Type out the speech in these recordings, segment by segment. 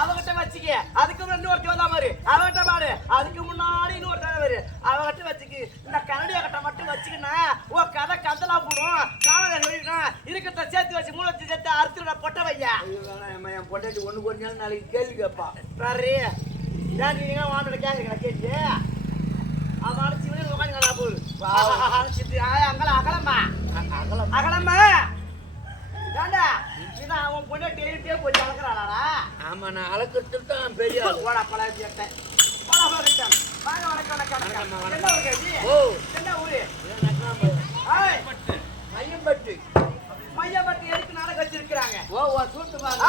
அவகிட்ட வச்சுக்க. அதுக்கு முன்னாடி ஒரு ஜோதா மாதிரி அவகிட்ட பாடு. அதுக்கு முன்னாடி இன்னொரு தலைவர் அவகிட்ட வச்சுக்கு. இந்த கரடிய கட்ட மட்டும் வச்சுக்கினா ஓ கதை கந்தலா போடும். காவலை சொல்லிக்கணும் இருக்கிறத சேர்த்து வச்சு மூளை சேர்த்து அறுத்துட பொட்ட வையா. என் பொட்டாட்டி ஒண்ணு கொஞ்சம் நாளைக்கு கேள்வி கேட்பா. சரி ஏன் நீங்க வாண்டோட கேட்க கேட்டு அவன் சிவனே உட்காந்து போகுது. அகலம்மா அகலம்மா ஏண்டா இதான் அவன் பொண்டாட்டி எழுதிட்டே போய் அளக்குறாளா? ஆமா நான் அளக்குறது தான் பெரிய ஓடா பழம் கேட்டேன். வாங்க வணக்கம் வணக்கம். என்ன ஊரு கேள்வி? ஓ என்ன ஊரு? மையம்பட்டு. மையம்பட்டு எதுக்கு நாடகம் வச்சிருக்கிறாங்க? ஓ சூட்டு பாரு.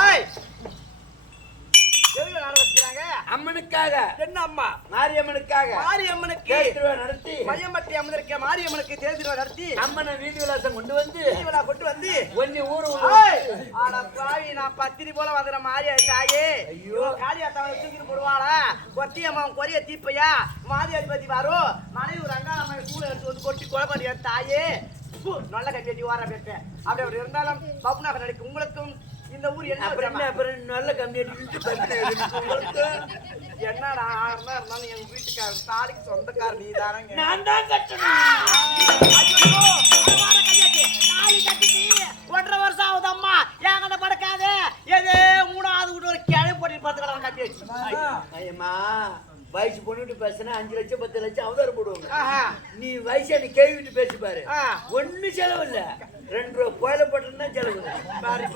எதுக்கு நாடகம் வச்சிருக்காங்க? அம்மனுக்காக. என்ன அம்மா? மாரியம்மனுக்காக. மாரியம்மனுக்கு நடத்தி மையம்பட்டி அம்மனுக்கு மாரியம்மனுக்கு தேர்தல் நடத்தி அம்மனை வீதி விலாசம் கொண்டு வந்து ஒன்னு ஊரு ஆனா பாவி நான் பத்திரி போல வந்துற மாரியா தாயே. ஐயோ காளியாத்தாவை தூக்கிட்டு போடுவாளா? கொத்தியம்மா கொரிய தீப்பையா மாரியாதி பத்தி வரும் மனைவி ரங்காளம்மா கூட எடுத்து வந்து கொட்டி கொலை பண்ணியா தாயே. நல்ல கட்டி வார பேட்டேன். அப்படி இருந்தாலும் பப்னாக நடிக்கும் உங்களுக்கும் இந்த ஊர் என்ன நல்ல கம்மியாட்டி என்னடா ஆறுனா இருந்தாலும் எங்க வீட்டுக்காரர் தாலிக்கு சொந்தக்காரர் நீ தானங்க. நான் தான் கட்டணும். தாலி கட்டிட்டு 1.5 வருஷம் ஆகுது அம்மா. ஏன் கண்ண படுக்காது எது 3வது வீட்டு ஒரு கிளை போட்டு பார்த்துக்கலாம் கட்டி ஐயம்மா வயசு பொண்ணுட்டு பேசுனா 5 லட்சம் 10 லட்சம் அவதாரம் போடுவாங்க. நீ வயசு நீ கேள்விட்டு பேசி பாரு. ஒண்ணு செலவு இல்ல. 2 ரூபா கோயில போட்டுன்னா செலவு.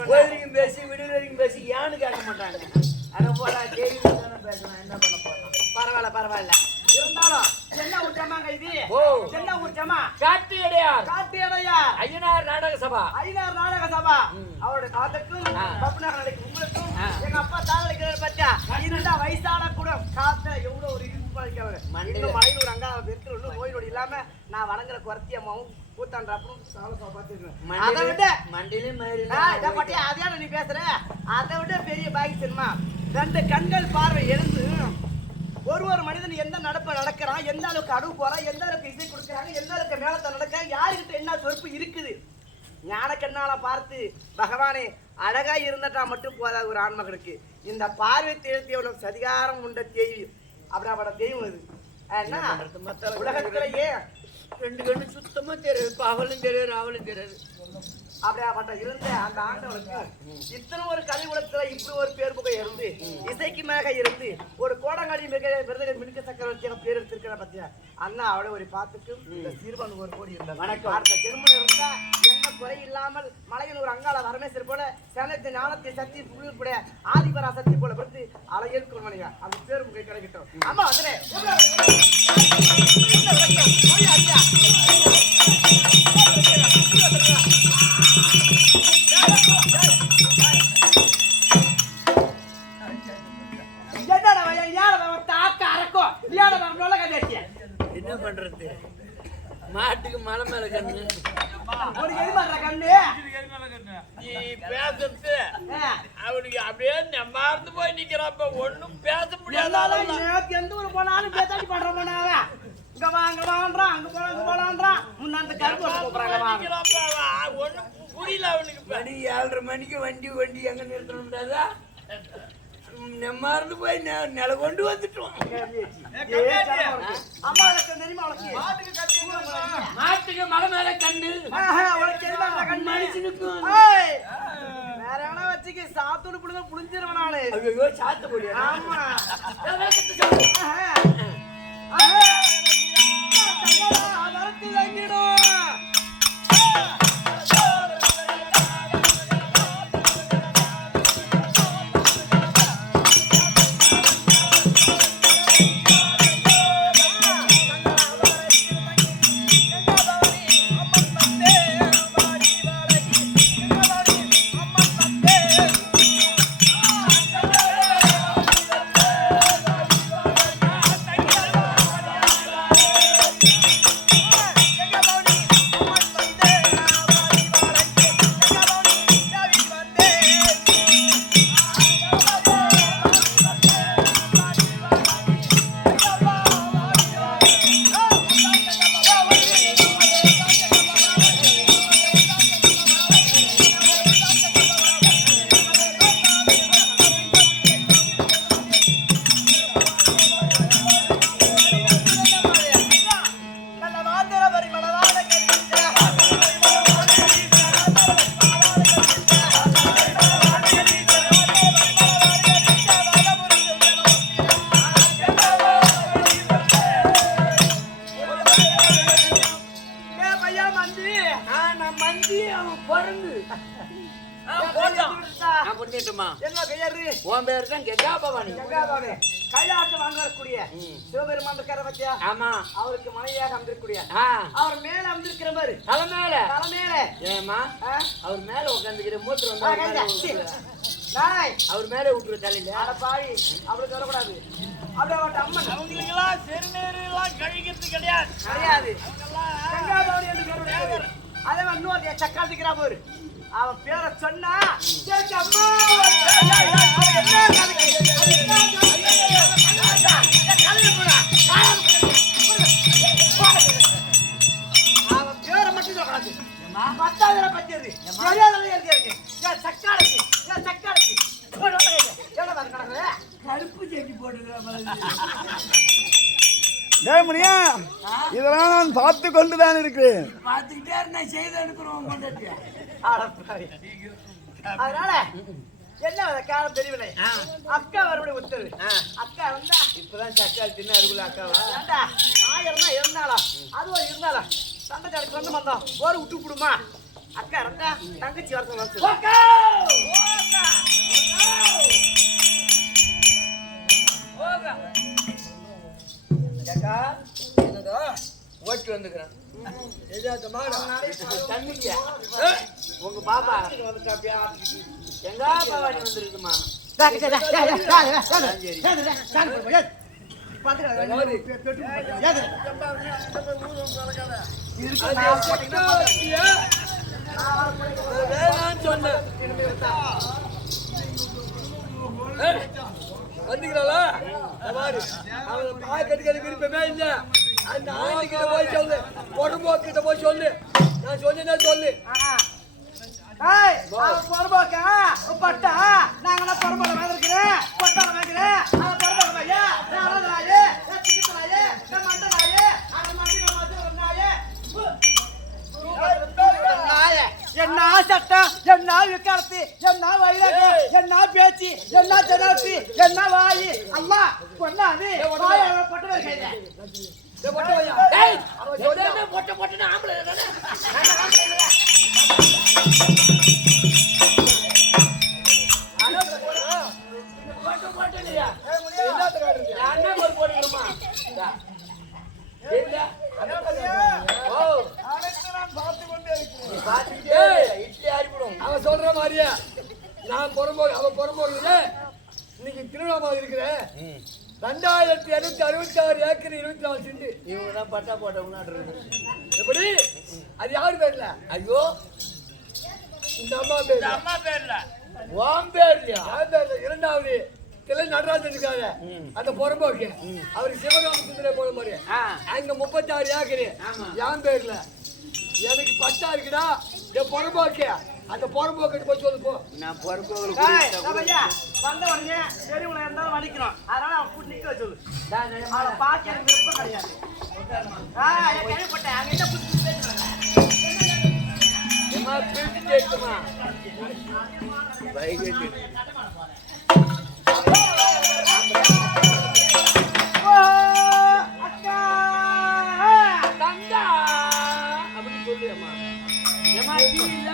கோயிலையும் பேசி விடுதல் வரைக்கும் பேசி யானு கேட்க மாட்டாங்க. ஆனா போடா கேள்வி தானே பேசணும். என்ன பண்ண போறோம்? பரவாயில்ல இருந்தாலும் என்ன ஊர் ஜமாங்க இது? என்ன ஊர் ஜமா? காட்டு எடையார். காட்டு எடையார் ஐயனார் நாடக சபா. ஐயனார் நாடக சபா. அவரோட காத்துக்கும் பப்னாக நடிக்கும் உங்களுக்கும் எங்க அப்பா தாவலிக்கிறார் பச்சா. இந்த வயசான கூட காத்துல எவ்வளவு ஒரு இருப்பு பழிக்கிறவர். இன்னும் மலையூர் அங்க இருக்கிற ஒன்றும் நோய் நொடி இல்லாம நான் வணங்குற குரத்தி அம்மாவும் கூத்தாண்டாப்பும் சாலசா பார்த்துருக்கேன். அதை விட மண்டியிலும் அதே நீ பேசுற அதை விட பெரிய பாக்கி சினிமா 2 கண்கள் பார்வை எழுந்து ஒரு மனிதன் எந்த நடப்ப நடக்கிறான், எந்த அளவுக்கு அடுவு போறான், எந்த அளவுக்கு இசை கொடுக்குறாங்க, எந்த அளவுக்கு மேலத்தை நடக்க யாருக்கிட்ட என்ன சொற்பு இருக்குது ஞான கண்ணால பார்த்து பகவானே அழகா இருந்தட்டா மட்டும் போதாது ஒரு ஆண்மகனுக்கு. இந்த பார்வை தேர்த்தியோட சதிகாரம் உண்ட தேவி அப்படிப்பட்ட தெய்வம் இது. என்ன உலகத்திலேயே 2 கண்ணு சுத்தமா தெரியாது. பகலும் தெரியாது ராவலும் தெரியாது. அப்படியாப்பட்ட இருந்த அந்த ஆண்டவனுக்கு இத்தனை ஒரு கலிகுலத்துல இப்படி ஒரு பேர் புகை இருந்து இசைக்கு மேக இருந்து ஒரு கோடங்காடி விருதுகள் மினுக்க சக்கரவர்த்தியாக பேர் எடுத்திருக்கிற பத்தியா அண்ணா அவளை ஒரு பாத்துக்கு இந்த சீர்வன் ஒரு கோடி இருந்தார். வணக்கம். அந்த திருமணம் இருந்தா எந்த குறை இல்லாமல் மலையின் ஒரு அங்காள வரமேசர் போல சனத்தை ஞானத்தை சக்தி புகழ் கூட ஆதிபரா சக்தி போல பிறந்து அலையேற்கும் மனையா அந்த பேர் புகை கிடைக்கட்டும். அம்மா வந்துனே என்ன பண்றது? மாட்டுக்கு மலை மேல கண்ணு நீ பேசுறது அவனுக்கு அப்படியே நம்பார்ந்து போய் நிக்கிறப்ப ஒண்ணும் பேச முடியாது. எந்த ஊர் போனாலும் பேசாடி பண்ற போனாங்க இங்க வாங்க வாங்கறான் அங்க போலான்றான் முன்னாடி கருப்பு கூப்பிடுறாங்க. ஒண்ணும் புரியல அவனுக்கு. மணி 7:30 மணிக்கு வண்டி எங்க நிறுத்தணும்டாதா நெம்மார்ந்து போய் நில கொண்டு வந்துட்டோம். மாட்டுக்கு மலை மேல கண்ணு மனுஷனுக்கும் வேற எவனா வச்சுக்க சாத்தோடு புழுங்க புளிஞ்சிருவன் நானு. ஐயோ சாத்து போடியா? ஆமா என்ன பெயர்? உன் பேர் தான் கெங்கா பவானி. கங்காபாணி. கைலாசம் வாங்கக்கூடிய சிவபெருமான் இருக்கார பத்தியா? ஆமா. அவருக்கு மனைவியாக அமர்ந்திருக்கூடிய அவர் மேல அமர்ந்திருக்கிற மாதிரி தலை மேல. தலை மேல ஏமா அவர் மேல உட்காந்துக்கிற மூத்திரம் அவர் மேல விட்டுரு தலையில. அட பாவி அவளுக்கு வரக்கூடாது. அப்படியே அவட்ட அம்மன் அவங்களுக்கெல்லாம் செருநேரு எல்லாம் கழிக்கிறது கிடையாது. கிடையாது. கங்காபாணி என்று பேர். அதே மாதிரி இன்னொரு சக்காத்திக்கிறா போரு. அவன் பேரை சொன்னா அம்மா அவன் பேரை மட்டும் சொல்லக்கூடாது. பத்தாவது பத்தியது இருக்கு. சக்காடக்கு சக்காடக்கு கருப்பு செடி போட்டுக்கிற முனியா இதெல்லாம் நான் பார்த்து கொண்டுதான் இருக்கிறேன். பார்த்துக்கிட்டே நான் செய்து அனுப்புறோம். அதனால என்ன காலம் தெரியவில்லை. அக்கா வருடைய உத்தரவு. அக்கா வந்தா இப்பதான் சக்கால் தின்னு அதுக்குள்ள அக்காவா? 1000 தான் இருந்தாலும் அதுவும் இருந்தாலும் தங்கச்சாருக்கு வந்து வந்தோம் ஒரு விட்டு விடுமா. அக்கா இருந்தா தங்கச்சி வருஷம் வந்து ஓட்டு வந்துக்கிறேன். உங்க பாப்பா எங்க பவானி வந்துருக்குமா? வந்துக்கிறாளா? கட்டுக்கிறது விருப்பமே இல்ல. அந்த ஆளுகிட்ட போய் சொல்லு, பொறும்போக்கிட்ட போய் சொல்லு. நான் சொன்னேன்னா சொல்லு. பொறுப்பாக்கா பட்டா நாங்க பொறுப்பாக வாங்கிருக்கிறேன். பட்டா வாங்கிறேன். பொறுப்பாக நாயே சிக்கித்த நாயே மண்ட நாயே என்ன சட்டம், என்ன விக்காரத்து, என்ன வைரகு, என்ன பேச்சு, என்ன ஜனாத்தி, என்ன வாயி அல்லா கொண்டாது பட்டு வைக்கிறேன். அவன் சொல்ற மாதிரியா நான் புறம்போக்கு அவன் புறம்போக்கு இன்னைக்கு திருவண்ணாமலை இருக்கிறேன். 2266 ஏக்கர் 24 சென்ட். இவங்க தான் பட்டா போட்டவங்க எப்படி? அது யாரு பேர்ல? ஐயோ இந்த அம்மா பேர். அம்மா பேர்ல வாம் பேர்லையா? பேர்ல இரண்டாவது திலை நடராஜன் இருக்காரு. அந்த புறம்போக்கு அவருக்கு சிவகாம சுந்தர போன மாதிரி அங்க 36 ஏக்கர் என் பேர்ல. எனக்கு பட்டா இருக்குடா என் புறம்போக்கு. அந்த புறம்போக்கு போய் சொல்லு போ. நான் பொறுப்பு வந்த உடனே பெரியவங்களை இருந்தாலும் வலிக்கிறோம். அதனால அவன் கூட்டி நிக்க சொல்லு. அவனை பார்க்க எனக்கு விருப்பம் கிடையாது. கேள்விப்பட்டேன் அங்க என்ன புடிச்சு கேட்குமா பைக் அக்கா தங்கா அப்படின்னு சொல்லுமா? ஏமா இல்ல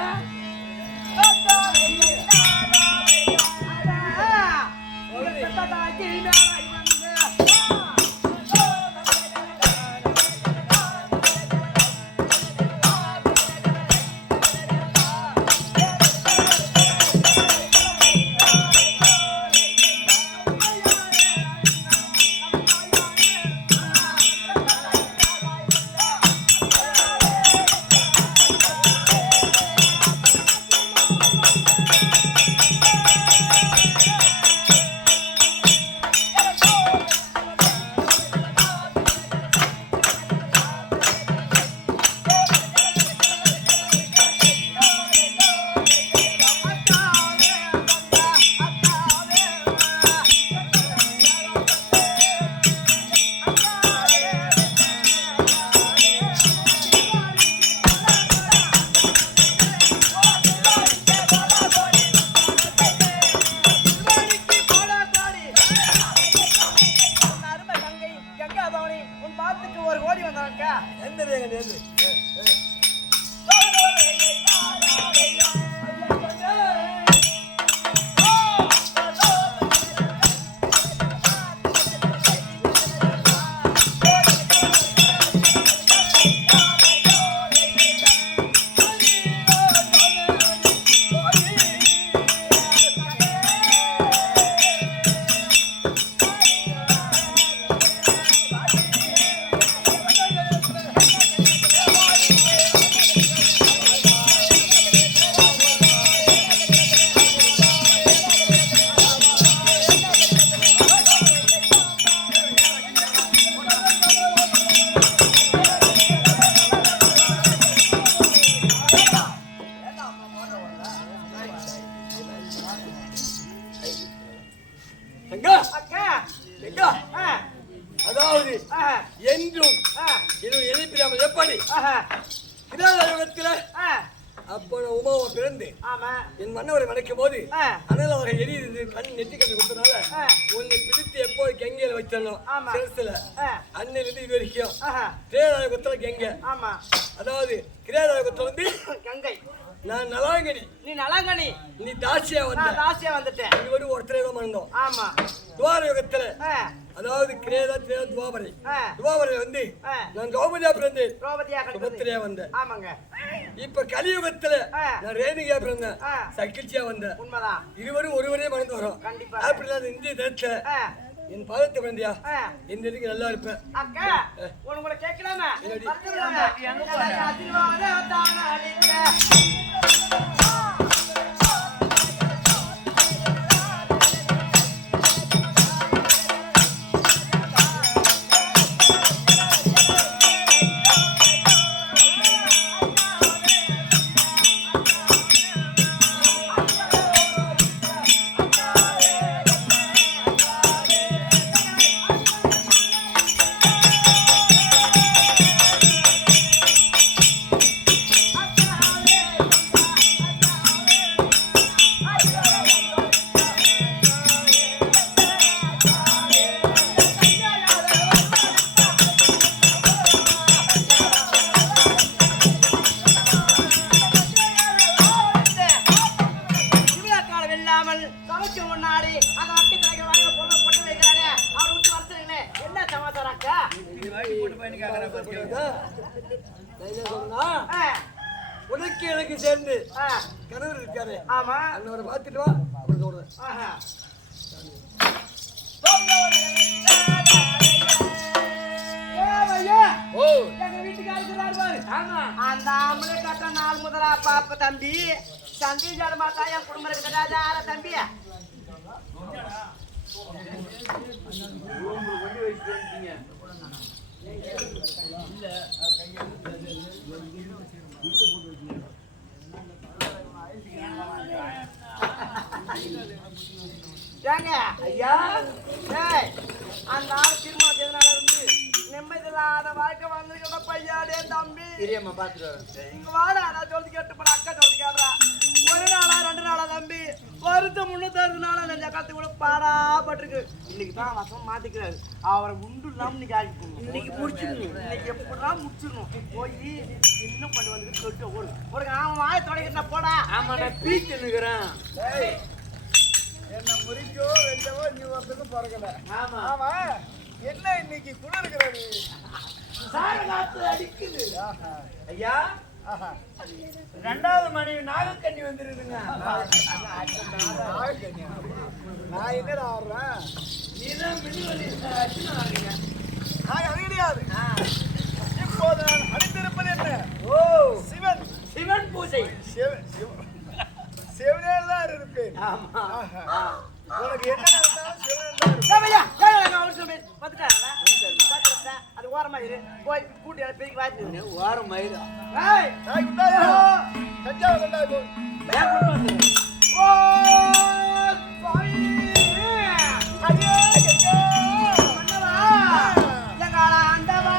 எங்க அக்கா எங்க ஆ அதாவது ஆ என்றும் ஆ இது எதிர்ப்பிடாமல் எப்படி ஆஹா கிராமத்தில் ஆ அப்போ நான் உமாவை பிறந்து ஆமா என் மன்னவரை வளைக்கும் போது ஆ அனல் அவரை எரியுது கண் நெற்றி கண்ணு கொடுத்தனால ஆ உன்னை பிடித்து எப்போ கெங்கையில வச்சிடணும் ஆமா. சிரசுல ஆ அன்னிலிருந்து இது வரைக்கும் ஆஹா கிரேதாய குத்தல கெங்க ஆமா அதாவது கிரேதாய குத்தல வந்து கங்கை நான் நலாங்கனி நீ நலங்கனி நீ தாசியா வந்த நான் ராசியா வந்துட்டேன் இது வரை ஒருத்தரே தான் மறந்தோம் ஆமா துவார யுகத்துல ஆ அதாவது கிரேதா திரேதா துவாபரை ஆ துவாபரை வந்து ஆ நான் திரௌபதியா பிறந்தேன் திரௌபதியா கண்டது சுபத்திரையா வந்தேன் ஆமாங்க இப்ப கலியுகத்துல ஆ. நான் ரேணுகியா பிறந்தேன் ஆ. சகிழ்ச்சியா வந்தேன் உண்மைதான் இருவரும் ஒருவரே மறந்து வரோம் கண்டிப்பா அப்படிலாம் இந்திய தேசத்தை ஆ என் பாதத்தை பிறந்தியா ஆ இந்த இதுக்கு நல்லா இருப்பேன் அக்கா உனக்கு கேட்கலாமா என்னடி? ஆசீர்வாதம் தான அளித்த வெல்லாமல் சமைச்சு முன்னாடி அந்த வட்டி தலைக்க வாங்க பொண்ணு போட்டு வைக்கிறானே அவர் விட்டு வரச்சுங்களே என்ன சமாச்சாரம் அக்கா நான் என்ன சொன்னா ஆ, உனக்கு எனக்கு சேர்ந்து ஆ, கணவர் இருக்காரு ஆமா அண்ணவரை பார்த்துட்டு வா அப்படி சொல்றேன் ஆஹா. ஏவையா, ஓ எங்க வீட்டுக்கு இருக்கிறார் பாரு. அந்த ஆம்பளை கட்ட நாள் முதலா பாப்ப தம்பி சந்தி ஜடமாட்டா என் குடும்பம் இருக்கிறதா யார தம்பி ஏங்க ஐயா ஏய், அந்த ஆள் திருமணம் செய்தனால இருந்து நிம்மதி இல்லாத வாழ்க்கை வந்திருக்கிற பையாடே தம்பி பெரியம்மா பார்த்துட்டு வரேன் இங்க வாடா நான் சொல்லிட்டு கேட்டு போன அக்கா சொல்லி கேட்கறா ஒரு நாளா 2 நாளா தம்பி வருத்தம் 360 நாளா நெஞ்ச கத்து கூட பாடா பட்டிருக்கு இன்னைக்கு தான் வசம் மாத்திக்கிறாரு அவரை உண்டு இல்லாம இன்னைக்கு ஆக்கி போகணும் இன்னைக்கு முடிச்சிடணும் இன்னைக்கு எப்படிலாம் முடிச்சிடணும் போய் இன்னும் பண்ணி வந்து சொல்லிட்டு ஓடுங்க அவன் வாயை தொடங்கிட்ட போடா ஆமா நான் பீச்சு நிக்கிறேன் என்ன முறிக்கோ வெள்ளவோ நீ ஒருத்தருக்கு பிறக்கல ஆமா ஆமா என்ன இன்னைக்கு குளிர்கிறது சார காத்து அடிக்குது ஆஹா ஐயா ஆஹா ரெண்டாவது மனைவி நாகக்கண்ணி வந்துருதுங்க நான் என்னடா ஆடுறேன் நீதான் மிதிவலி ஆடுறீங்க நான் அது கிடையாது இப்போது நான் அணிந்திருப்பது என்ன ஓ சிவன் சிவன் பூஜை சிவனேல் தான் இருப்பேன் ஆமா ஆஹா. உனக்கு என்ன நடந்தாலும் சிவனேல் தான் இருப்பேன் ஏய்யா, ஏய்யா, அவசரம் பேசு. வந்துட்டாரா? வந்துட்டா. அது ஓரமா இரு. போய் கூட்டி அதை பெருக்கி வாங்கிட்டு வரு. வாரம் மயிலா ஏய், தாய் குண்டாயா கஞ்சாவை கண்டாய் போ ஏன் கொண்டு வந்து ஓ, சாமி. அடியே கஞ்சா மன்னவா, எங்காள ஆண்டவா.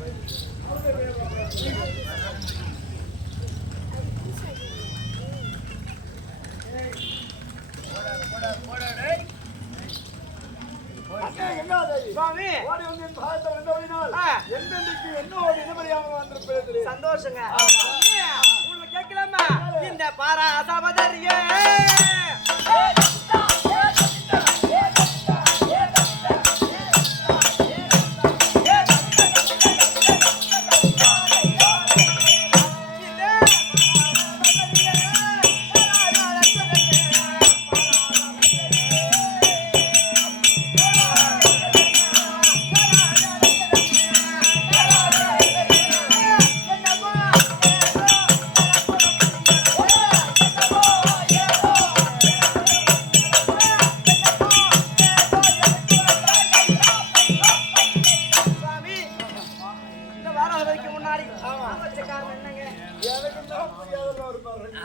அண்ணே, எங்காதை? சுவாமி ஓடி வந்து என் பாதத்தை வந்தவழினால் எந்தெந்தைக்கு என்ன ஒரு இனமறியாமல் வந்திருப்பது சந்தோஷங்க உங்களை கேட்கலாமா இந்த பாரா சபதரியே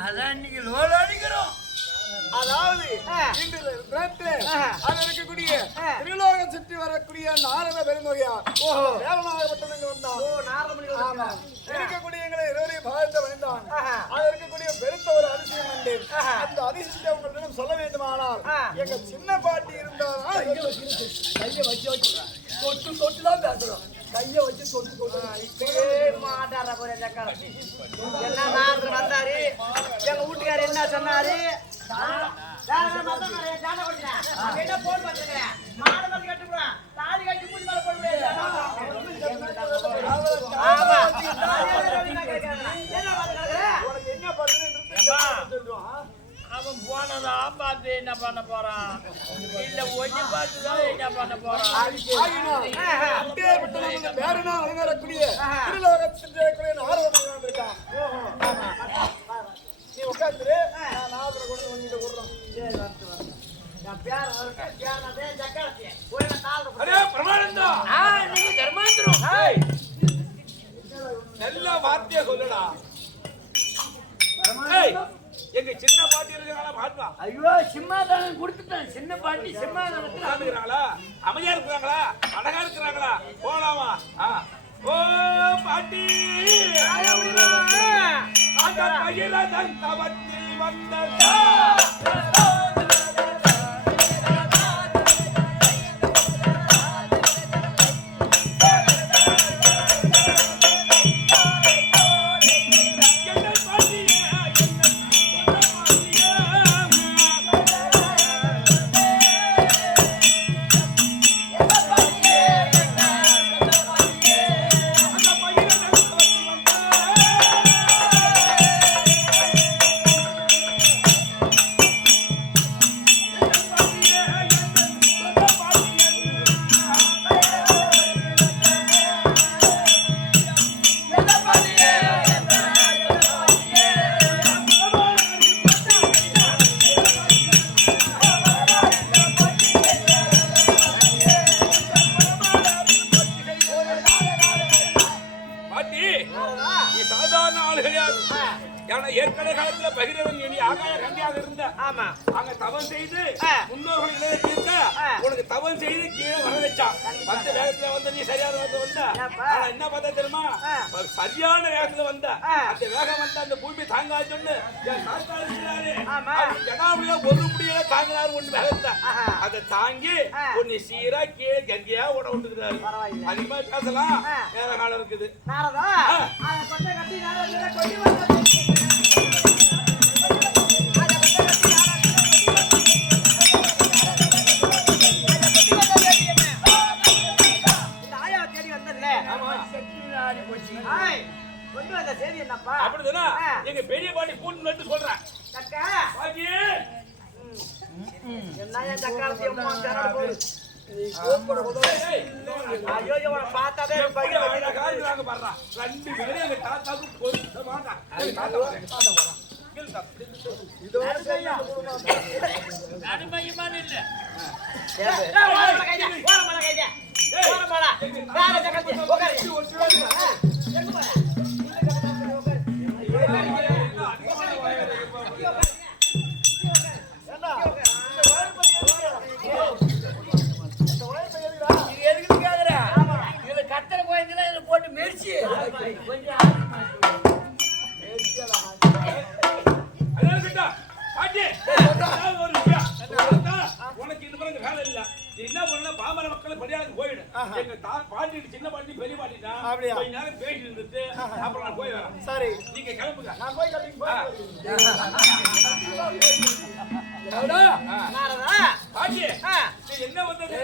அதான் இன்னைக்கு லோல் அடிக்கிறோம். அதாவது இன்று அது இருக்கக்கூடிய திருலோகம் சுற்றி வரக்கூடிய நாரத பெருந்தொகையார் வேலநாயகப்பட்டவங்க வந்தான். இருக்கக்கூடிய எங்களை இருவரையும் பாதத்தை வந்தான். அது இருக்கக்கூடிய பெருத்த ஒரு அதிசயம் உண்டு. அந்த அதிசயத்தை உங்களிடம் சொல்ல வேண்டுமானால் எங்க சின்ன பாட்டி இருந்தாலும் கையை வச்சு வச்சு தொட்டு தொட்டு தான் பேசுறோம். கையை வச்சு தொட்டு தொட்டு என்ன நாரதர் வந்தாரு எங்க வீட்டுக்காரர் என்ன சொன்னாரு என்ன போன் பண்ணுறேன் மாடு வந்து கட்டுறேன் தாலி கட்டி பூஜை மேல போடுவேன் என்ன பண்ணுறது அவன் போனதா பார்த்து என்ன பண்ண போறான்? இல்ல ஒண்ணு பார்த்துதான் என்ன பண்ண போறான்? வேறனா அலங்கரக்கூடிய திருலோகத்தில் ஆர்வம் இருக்கான். நீ உட்காந்துரு, நான் நாவரை கொண்டு வந்து விடுறோம். நல்ல வார்த்தையா சொல்லுடா. எங்க சின்ன பாட்டி இருக்காங்களா பாட்டுவா? ஐயோ சிம்மாதானம் கொடுத்துட்டேன். சின்ன பாட்டி சிம்மாதானத்துல இருக்கிறாங்களா? அமைதியா இருக்கிறாங்களா? அழகா இருக்கிறாங்களா? போலாமா? ஓ பாட்டி அந்த பயிரதன் தவத்தில் வந்ததா ஏற்கனவே காலத்துல பகிரவன் நீ ஆகாய கண்டியாக இருந்த அங்க தவம் செய்து முன்னோர்கள் இருக்க உனக்கு தவம் செய்து கீழே வர வச்சான். பத்து வேகத்துல வந்து நீ சரியான வேகத்துல வந்த. ஆனா என்ன பார்த்தா தெரியுமா? சரியான வேகத்துல வந்த. அந்த வேகம் வந்து அந்த பூமி தாங்காச்சுன்னு என் தாத்தா இருக்கிறாரு. ஜனாவுல ஒரு முடியல தாங்கினாரு ஒண்ணு வேகத்தை. அதை தாங்கி ஒன்னு சீரா கீழே கங்கியா உட விட்டுக்கிறாரு. அதிகமா பேசலாம், வேற காலம் இருக்குது. எங்க பெரிய பாட்டி கூட்டு சொல்றேன். போட்டு வச்சு அதான் சித்தா, பாட்டி, அதாவது ஒரு விஷயம். சித்தா, உனக்கு இந்த மாதிரி வேலை இல்ல. நீ என்ன பண்ண, பாமர மக்களை படியாளுக்கு போயிடு. எங்க பாட்டி, சின்ன பாட்டி, பெரிய பாட்டினா கொஞ்ச நேரம் பேசிட்டு இருந்துட்டு அப்புறம் நான் போய் வரேன். சரி நீங்க கிளம்புங்க. நான் போய் பாட்டி, நீ என்ன வந்தது?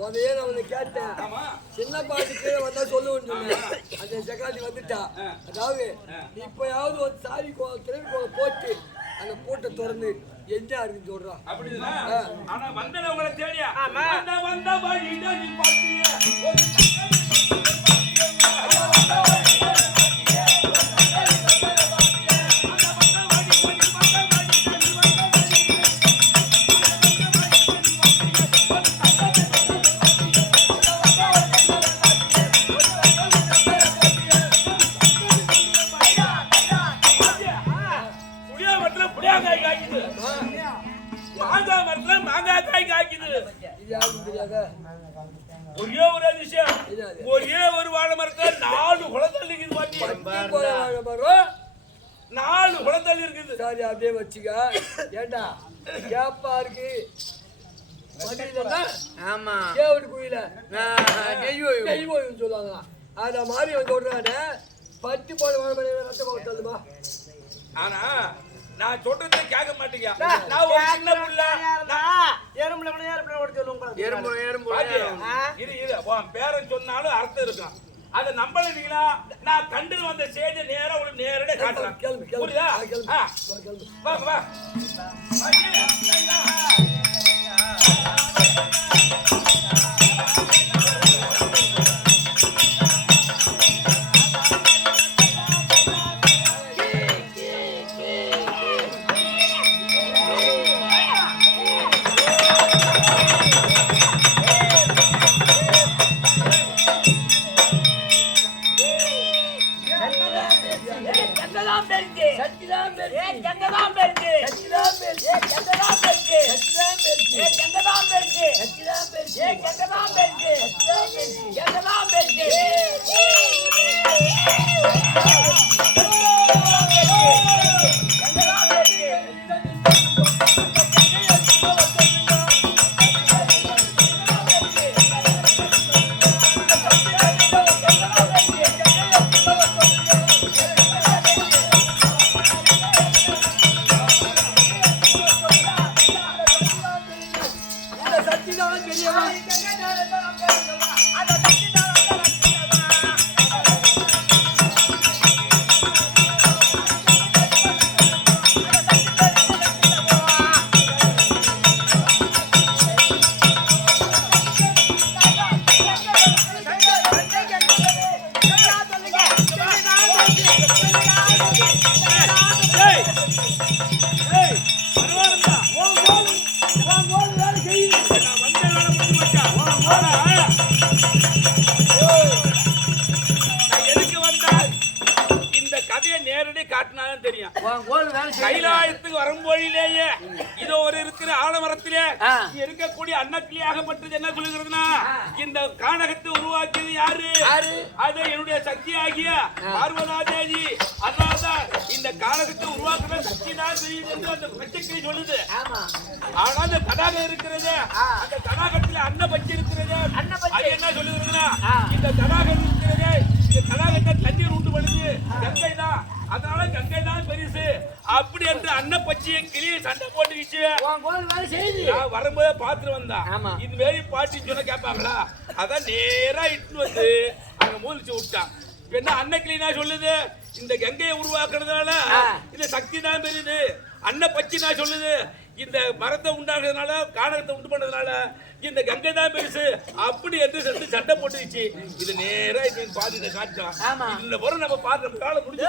முதல்ல நான் உன்னை கேட்டேன். ஆமா, சின்ன பாட்டு கீழே வந்தா சொல்லுவேன்னு சொன்னேன். அந்த ஜகாதி வந்துட்டா. அதாவது இப்பயாவது ஒரு சாரி திருவிழா போட்டு அந்த பூட்டை திறந்து என்ன இருக்குன்னு சொல்றான். அப்படின்னா ஆனா வந்தன உங்களை தேடியா வந்த வழியில நீ பாத்திய ஒரே ஒரு அதிசயம், ஒரே ஒரு வாழை மரத்துல 4 குளத்தள்ளி இருக்குது பாட்டி. 4 குளத்தள்ளி இருக்குது. சரி அப்படியே வச்சுக்க. ஏண்டா கேப்பா இருக்கு. ஆமா கேவடு குயில நெய்வோயும் சொல்லுவாங்க. அத மாதிரி வந்து சொல்றானே 10 போன வாழை மரம் ரத்த தள்ளுமா. ஆனா நான் சொல்றதை கேட்க மாட்டீங்க. நான் ஒரு சின்ன புள்ள. எறும்புல ஓடி சொல்லுவாங்க. எறும்பு இரு உன் பேரன் சொன்னாலும் அர்த்தம் இருக்கும். அதை நம்பலீங்களா? நான் கண்டு வந்த செய்தி நேரம் உங்களுக்கு நேரடியா காட்டுறேன். புரியுதா? வாங்க வா. கைலாயத்துக்கு வரும்போதிலேயே இதோ ஒரு இருக்கிற ஆலமரத்திலே இருக்கக்கூடிய அன்னக்கிளியாகப்பட்டது என்ன சொல்லுகிறதுனா, இந்த கானகத்தை உருவாக்கியது யாரு? அது என்னுடைய சக்தி ஆகிய பார்வதா தேவி. அதனால்தான் இந்த கானகத்தை உருவாக்குற சக்தி தான் தெரியுது என்று அந்த பச்சைக்கிளி சொல்லுது. ஆனா அந்த தடாகம் இருக்கிறது, அந்த தடாகத்தில் அன்னப்பச்சி இருக்கிறது. அது என்ன சொல்லுகிறதுனா, இந்த தடாகம் இருக்கிறது, இந்த தடாகத்தை தண்ணீர் உண்டு பண்ணுது கங்கை தான். அதனால கங்கை தான் பெருசு அப்படி என்று அன்னப்பச்சியை கிளியை சண்டை போட்டுக்கிச்சு. நான் வரும்போது பாத்துட்டு வந்தான். இது மாரி பாட்டி சொன்ன கேட்பாங்களா? அதான் நேரா இட்டு வந்து அங்க மூலிச்சு விட்டான். என்ன அன்னக்கிளினா சொல்லுது, இந்த கங்கையை உருவாக்குறதுனால இந்த சக்தி தான் பெரியது. அன்னப்பச்சி நான் சொல்லுது, இந்த மரத்தை உண்டாக்குறதுனால கானகத்தை உண்டு பண்றதுனால இந்த கங்கை தான் பெருசு அப்படி என்று சென்று சண்டை போட்டுச்சு. இது நேரா இது பாதியில காட்டான். இந்த பொருள் நம்ம பார்த்து காலம் முடிஞ்சு